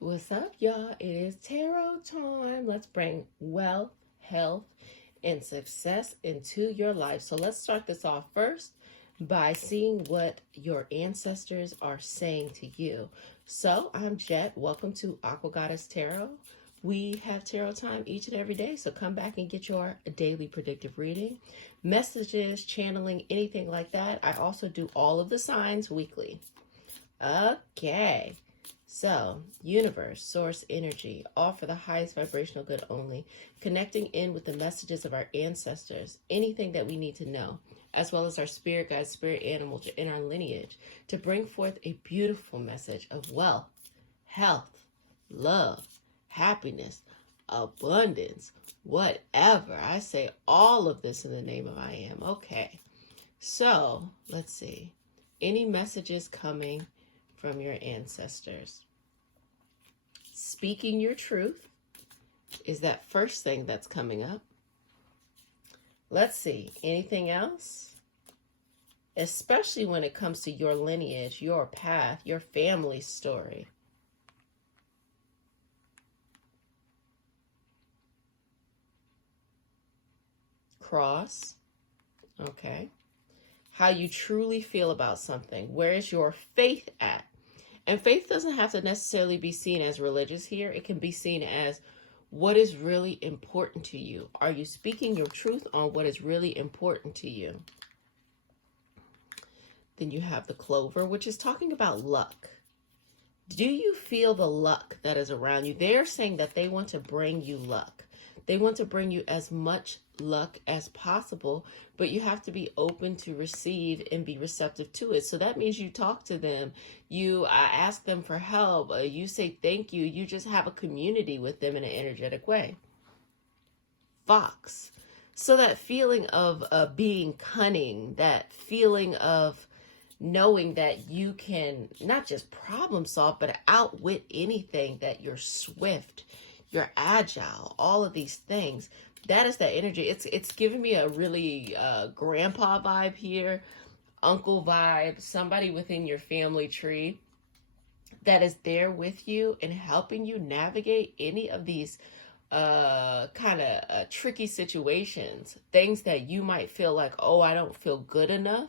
What's up, y'all? It is tarot time. Let's bring wealth, health, and success into your life. So let's start this off first by seeing what your ancestors are saying to you. So I'm Jet. Welcome to Aqua Goddess Tarot. We have tarot time each and every day, so come back and get your daily predictive reading, messages, channeling, anything like that. I also do all of the signs weekly. Okay. So, universe, source, energy, all for the highest vibrational good only, connecting in with the messages of our ancestors, anything that we need to know, as well as our spirit guides, spirit animals in our lineage, to bring forth a beautiful message of wealth, health, love, happiness, abundance, whatever. I say all of this in the name of I am. Okay. So, let's see. Any messages coming from your ancestors? Speaking your truth is that first thing that's coming up. Let's see, anything else? Especially when it comes to your lineage, your path, your family story. Cross. Okay. How you truly feel about something. Where is your faith at? And faith doesn't have to necessarily be seen as religious here. It can be seen as what is really important to you. Are you speaking your truth on what is really important to you? Then you have the clover, which is talking about luck. Do you feel the luck that is around you? They're saying that they want to bring you luck. They want to bring you as much luck as possible, but you have to be open to receive and be receptive to it. So that means you talk to them, you ask them for help, you say thank you, you just have a community with them in an energetic way. Fox. So that feeling of being cunning, that feeling of knowing that you can not just problem solve, but outwit anything, that you're swift, you're agile, all of these things. That is that energy. It's giving me a really grandpa vibe here, uncle vibe, somebody within your family tree that is there with you and helping you navigate any of these kind of tricky situations, things that you might feel like, oh, I don't feel good enough.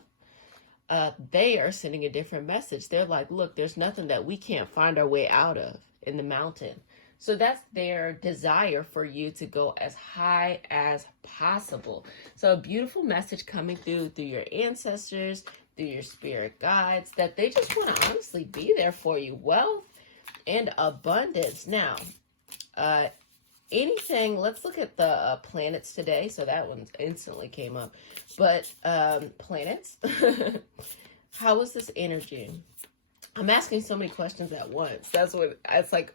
They are sending a different message. They're like, look, there's nothing that we can't find our way out of in the mountain. So that's their desire for you to go as high as possible. So a beautiful message coming through your ancestors, through your spirit guides, that they just want to honestly be there for you. Wealth and abundance. Now, anything, let's look at the planets today. So that one instantly came up. But planets, how is this energy? I'm asking so many questions at once. That's what it's like.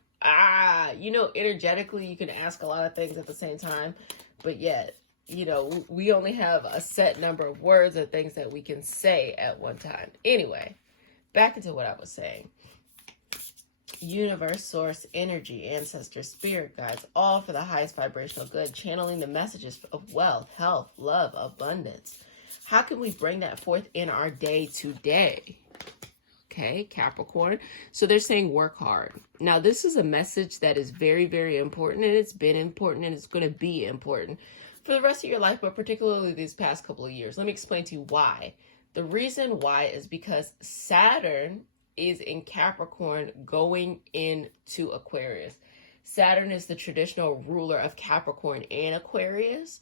Energetically, you can ask a lot of things at the same time, but yet, we only have a set number of words or things that we can say at one time. Anyway, back into what I was saying. Universe, source, energy, ancestors, spirit guides, all for the highest vibrational good, channeling the messages of wealth, health, love, abundance. How can we bring that forth in our day today? Okay, Capricorn. So they're saying work hard. Now, this is a message that is very, very important, and it's been important, and it's going to be important for the rest of your life, but particularly these past couple of years. Let me explain to you why. The reason why is because Saturn is in Capricorn going into Aquarius. Saturn is the traditional ruler of Capricorn and Aquarius.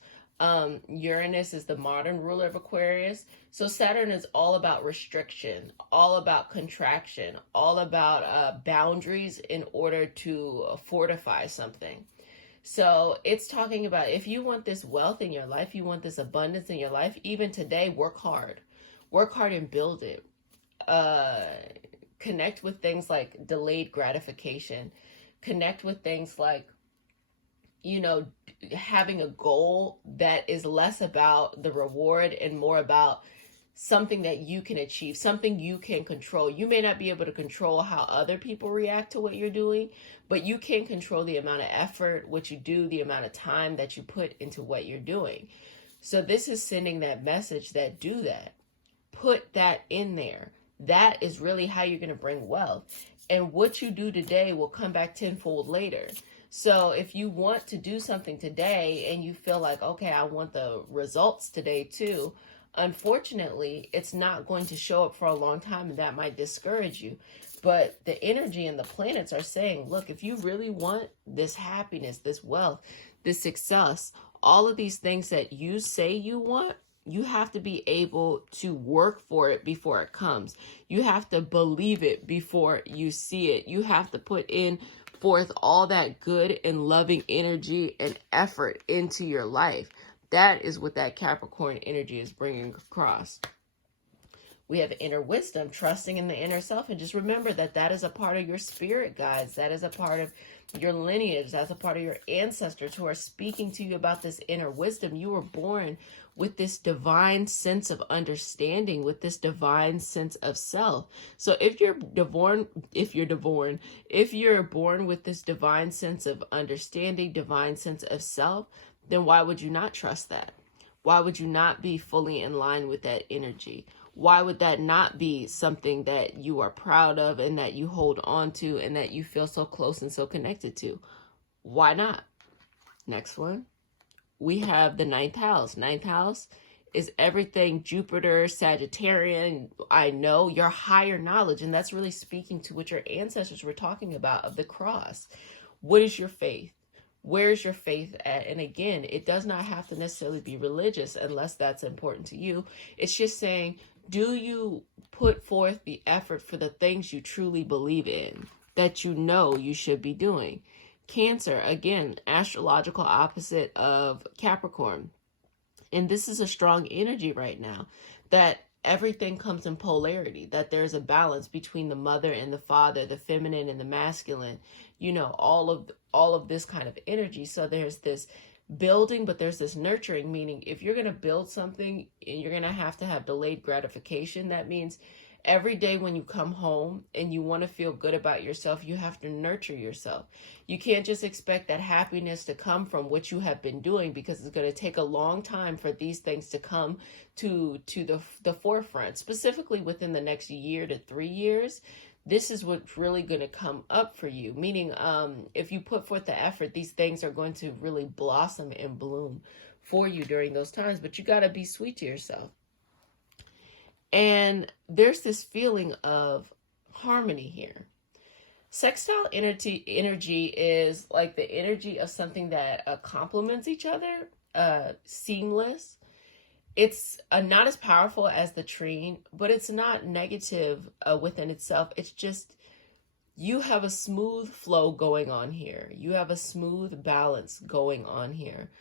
Uranus is the modern ruler of Aquarius. So Saturn is all about restriction, all about contraction, all about boundaries in order to fortify something. So it's talking about, if you want this wealth in your life, you want this abundance in your life, even today, work hard. Work hard and build it. Connect with things like delayed gratification. Connect with things like, having a goal that is less about the reward and more about something that you can achieve, something you can control. You may not be able to control how other people react to what you're doing, but you can control the amount of effort, what you do, the amount of time that you put into what you're doing. So this is sending that message that do that. Put that in there. That is really how you're going to bring wealth. And what you do today will come back tenfold later. So if you want to do something today and you feel like, okay, I want the results today too, unfortunately, it's not going to show up for a long time, and that might discourage you. But the energy and the planets are saying, look, if you really want this happiness, this wealth, this success, all of these things that you say you want, you have to be able to work for it before it comes. You have to believe it before you see it. You have to put in forth all that good and loving energy and effort into your life. That is what that Capricorn energy is bringing across. We have inner wisdom, trusting in the inner self. And just remember that that is a part of your spirit guides. That is a part of your lineage. That's a part of your ancestors who are speaking to you about this inner wisdom. You were born with this divine sense of understanding, with this divine sense of self. So if you're born with this divine sense of understanding, divine sense of self, then why would you not trust that? Why would you not be fully in line with that energy? Why would that not be something that you are proud of and that you hold on to and that you feel so close and so connected to? Why not? Next one. We have the ninth house. Ninth house is everything Jupiter, Sagittarian, I know, your higher knowledge. And that's really speaking to what your ancestors were talking about of the cross. What is your faith? Where's your faith at? And again, it does not have to necessarily be religious unless that's important to you. It's just saying, do you put forth the effort for the things you truly believe in, that you know you should be doing? Cancer, again, astrological opposite of Capricorn. And this is a strong energy right now, that everything comes in polarity, that there's a balance between the mother and the father, the feminine and the masculine, all of this kind of energy. So there's this building, but there's this nurturing, meaning if you're going to build something, you're going to have delayed gratification. That means every day when you come home and you want to feel good about yourself, you have to nurture yourself. You can't just expect that happiness to come from what you have been doing, because it's going to take a long time for these things to come to the forefront, specifically within the next year to 3 years. This is what's really going to come up for you. Meaning, if you put forth the effort, these things are going to really blossom and bloom for you during those times. But you got to be sweet to yourself. And there's this feeling of harmony here. Sextile energy is like the energy of something that complements each other, seamless. It's not as powerful as the trine, but it's not negative within itself. It's just, you have a smooth flow going on here. You have a smooth balance going on here.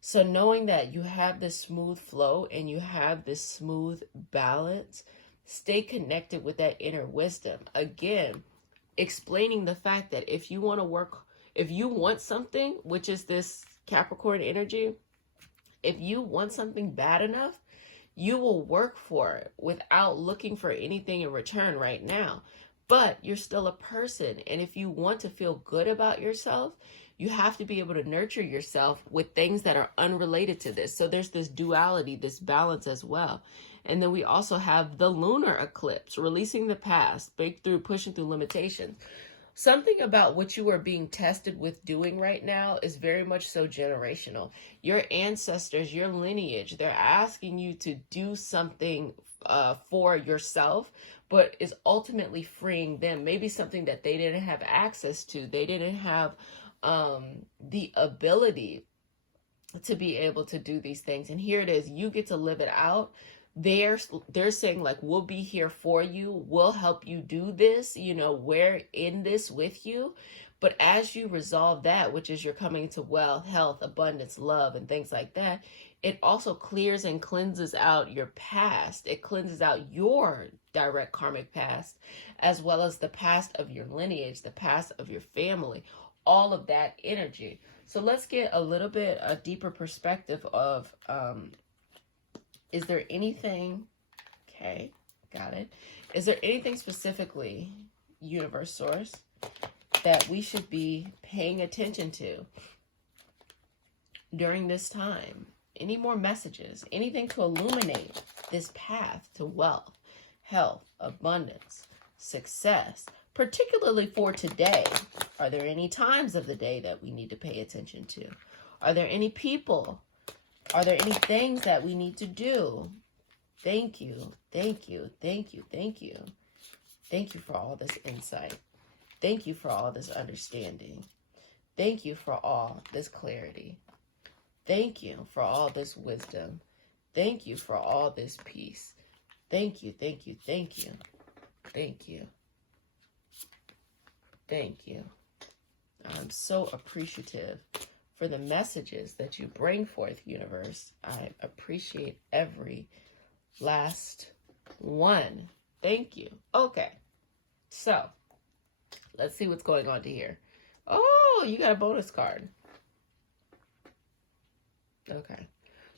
So knowing that you have this smooth flow and you have this smooth balance, stay connected with that inner wisdom. Again, explaining the fact that if you want something, which is this Capricorn energy, if you want something bad enough, you will work for it without looking for anything in return right now. But you're still a person. And if you want to feel good about yourself, you have to be able to nurture yourself with things that are unrelated to this. So there's this duality, this balance as well. And then we also have the lunar eclipse, releasing the past, breakthrough, pushing through limitations. Something about what you are being tested with doing right now is very much so generational. Your ancestors, your lineage, they're asking you to do something for yourself, but is ultimately freeing them. Maybe something that they didn't have access to. They didn't have the ability to be able to do these things. And here it is, you get to live it out. They're saying, like, we'll be here for you. We'll help you do this. We're in this with you. But as you resolve that, which is you're coming to wealth, health, abundance, love, and things like that, it also clears and cleanses out your past. It cleanses out your direct karmic past, as well as the past of your lineage, the past of your family, all of that energy. So let's get a little bit a deeper perspective of, is there anything, okay, got it. Is there anything specifically, universe source, that we should be paying attention to during this time? Any more messages, anything to illuminate this path to wealth, health, abundance, success, particularly for today. Are there any times of the day that we need to pay attention to? Are there any people? Are there any things that we need to do? Thank you, thank you, thank you, thank you. Thank you for all this insight. Thank you for all this understanding. Thank you for all this clarity. Thank you for all this wisdom. Thank you for all this peace. Thank you, thank you, thank you. Thank you. Thank you. I'm so appreciative for the messages that you bring forth, universe. I appreciate every last one. Thank you. Okay. So, let's see what's going on to here. Oh, you got a bonus card. Okay.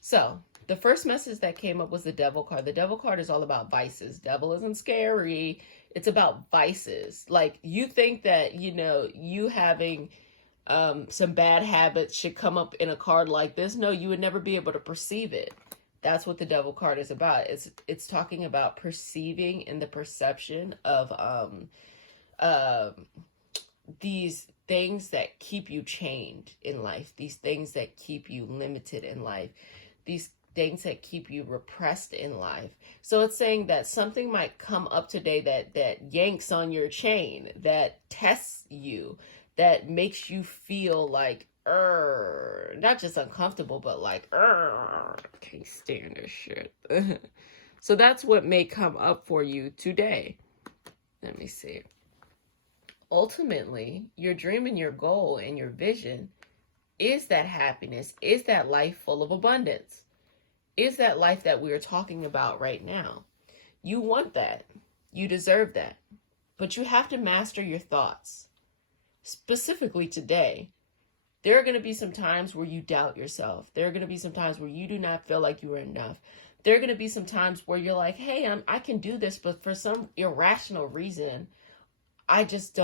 So, the first message that came up was the devil card. The devil card is all about vices. Devil isn't scary. It's about vices. Like, you think that, you having some bad habits should come up in a card like this. No, you would never be able to perceive it. That's what the devil card is about. It's talking about perceiving and the perception of these things that keep you chained in life, these things that keep you limited in life, these things that keep you repressed in life. So it's saying that something might come up today that yanks on your chain, that tests you, that makes you feel like, not just uncomfortable, but like, can't stand this shit. So that's what may come up for you today. Let me see. Ultimately, your dream and your goal and your vision is that happiness, is that life full of abundance, is that life that we are talking about right now. You want that. You deserve that. But you have to master your thoughts. Specifically today, there are going to be some times where you doubt yourself. There are going to be some times where you do not feel like you are enough. There are going to be some times where you're like, hey, I can do this, but for some irrational reason, I just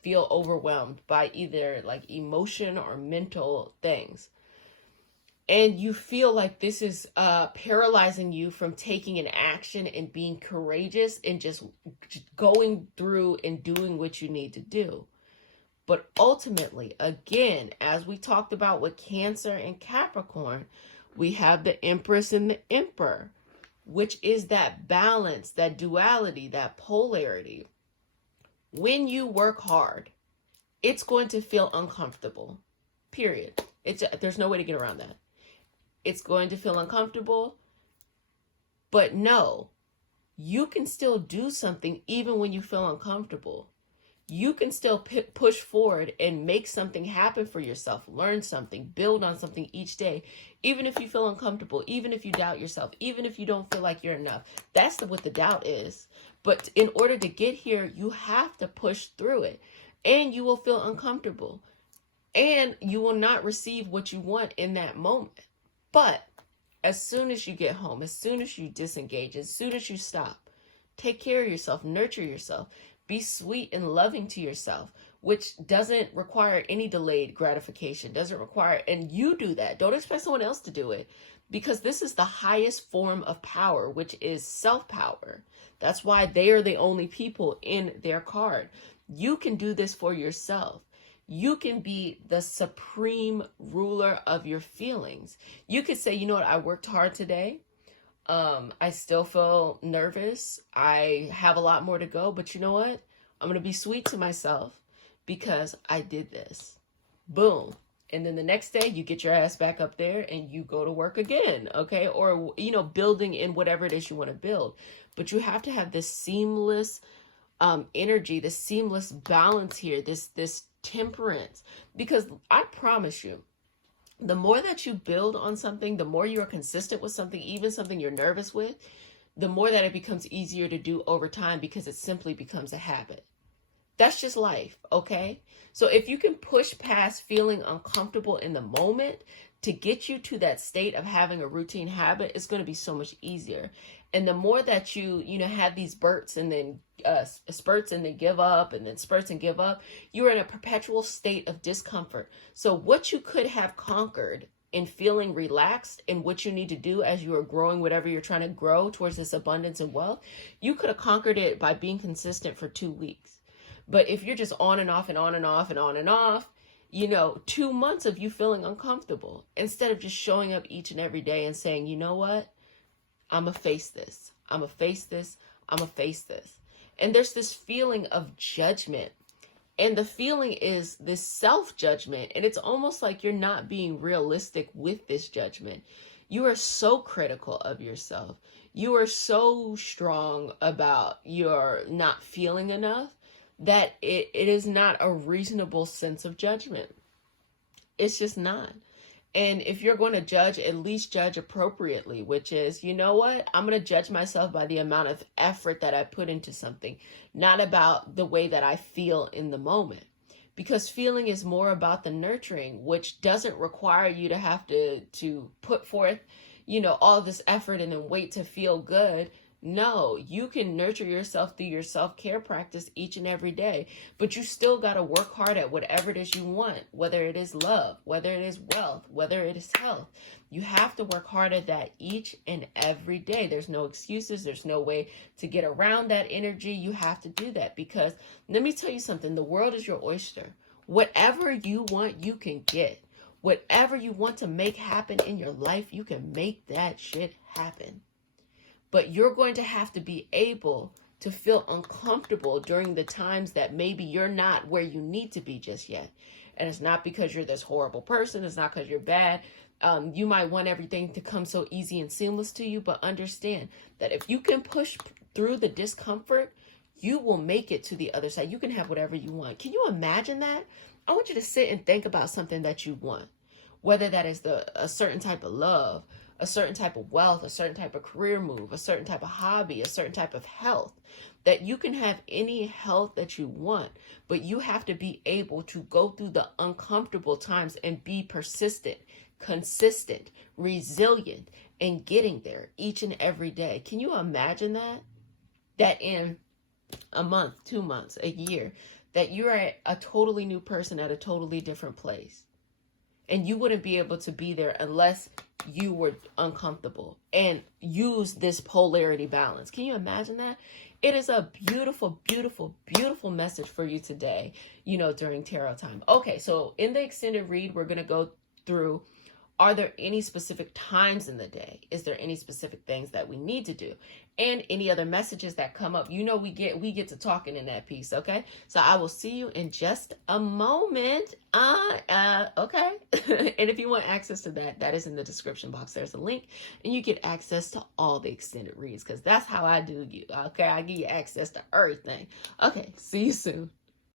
feel overwhelmed by either like emotion or mental things. And you feel like this is paralyzing you from taking an action and being courageous and just going through and doing what you need to do. But ultimately, again, as we talked about with Cancer and Capricorn, we have the Empress and the Emperor, which is that balance, that duality, that polarity. When you work hard, it's going to feel uncomfortable, period. There's no way to get around that. It's going to feel uncomfortable, but no, you can still do something even when you feel uncomfortable. You can still push forward and make something happen for yourself, learn something, build on something each day, even if you feel uncomfortable, even if you doubt yourself, even if you don't feel like you're enough. That's what the doubt is. But in order to get here, you have to push through it, and you will feel uncomfortable, and you will not receive what you want in that moment. But as soon as you get home, as soon as you disengage, as soon as you stop, take care of yourself, nurture yourself, be sweet and loving to yourself, which doesn't require any delayed gratification, doesn't require, and you do that. Don't expect someone else to do it, because this is the highest form of power, which is self-power. That's why they are the only people in their card. You can do this for yourself. You can be the supreme ruler of your feelings. You could say, you know what, I worked hard today. I still feel nervous. I have a lot more to go, but you know what? I'm going to be sweet to myself because I did this. Boom. And then the next day you get your ass back up there and you go to work again. Okay. Or, building in whatever it is you want to build, but you have to have this seamless, energy, this seamless balance here, this temperance, because I promise you, the more that you build on something, the more you're consistent with something, even something you're nervous with, the more that it becomes easier to do over time, because it simply becomes a habit. That's just life, okay? So if you can push past feeling uncomfortable in the moment to get you to that state of having a routine habit, it's going to be so much easier. And the more that you have these spurts and then give up, and then spurts and give up, you're in a perpetual state of discomfort. So what you could have conquered in feeling relaxed in what you need to do as you are growing whatever you're trying to grow towards this abundance and wealth, you could have conquered it by being consistent for 2 weeks. But if you're just on and off and on and off and on and off, 2 months of you feeling uncomfortable, instead of just showing up each and every day and saying, you know what, I'm gonna face this. I'm gonna face this. I'm gonna face this. And there's this feeling of judgment. And the feeling is this self-judgment. And it's almost like you're not being realistic with this judgment. You are so critical of yourself. You are so strong about your not feeling enough that it is not a reasonable sense of judgment. It's just not. And if you're going to judge, at least judge appropriately, which is, you know what? I'm going to judge myself by the amount of effort that I put into something, not about the way that I feel in the moment. Because feeling is more about the nurturing, which doesn't require you to have to put forth, all this effort and then wait to feel good. No, you can nurture yourself through your self-care practice each and every day, but you still got to work hard at whatever it is you want, whether it is love, whether it is wealth, whether it is health. You have to work hard at that each and every day. There's no excuses. There's no way to get around that energy. You have to do that because let me tell you something. The world is your oyster. Whatever you want, you can get. Whatever you want to make happen in your life, you can make that shit happen. But you're going to have to be able to feel uncomfortable during the times that maybe you're not where you need to be just yet. And it's not because you're this horrible person. It's not because you're bad. You might want everything to come so easy and seamless to you, but understand that if you can push through the discomfort, you will make it to the other side. You can have whatever you want. Can you imagine that? I want you to sit and think about something that you want, whether that is a certain type of love, a certain type of wealth, a certain type of career move, a certain type of hobby, a certain type of health, that you can have any health that you want, but you have to be able to go through the uncomfortable times and be persistent, consistent, resilient, and getting there each and every day. Can you imagine that? That in a month, 2 months, a year, that you're a totally new person at a totally different place. And you wouldn't be able to be there unless you were uncomfortable and use this polarity balance. Can you imagine that? It is a beautiful, beautiful, beautiful message for you today, during tarot time. Okay, so in the extended read, we're going to go through, are there any specific times in the day? Is there any specific things that we need to do? And any other messages that come up, we get to talking in that piece, okay? So I will see you in just a moment. Okay. And if you want access to that is in the description box. There's a link, and you get access to all the extended reads because that's how I do you, okay? I give you access to everything. Okay, see you soon.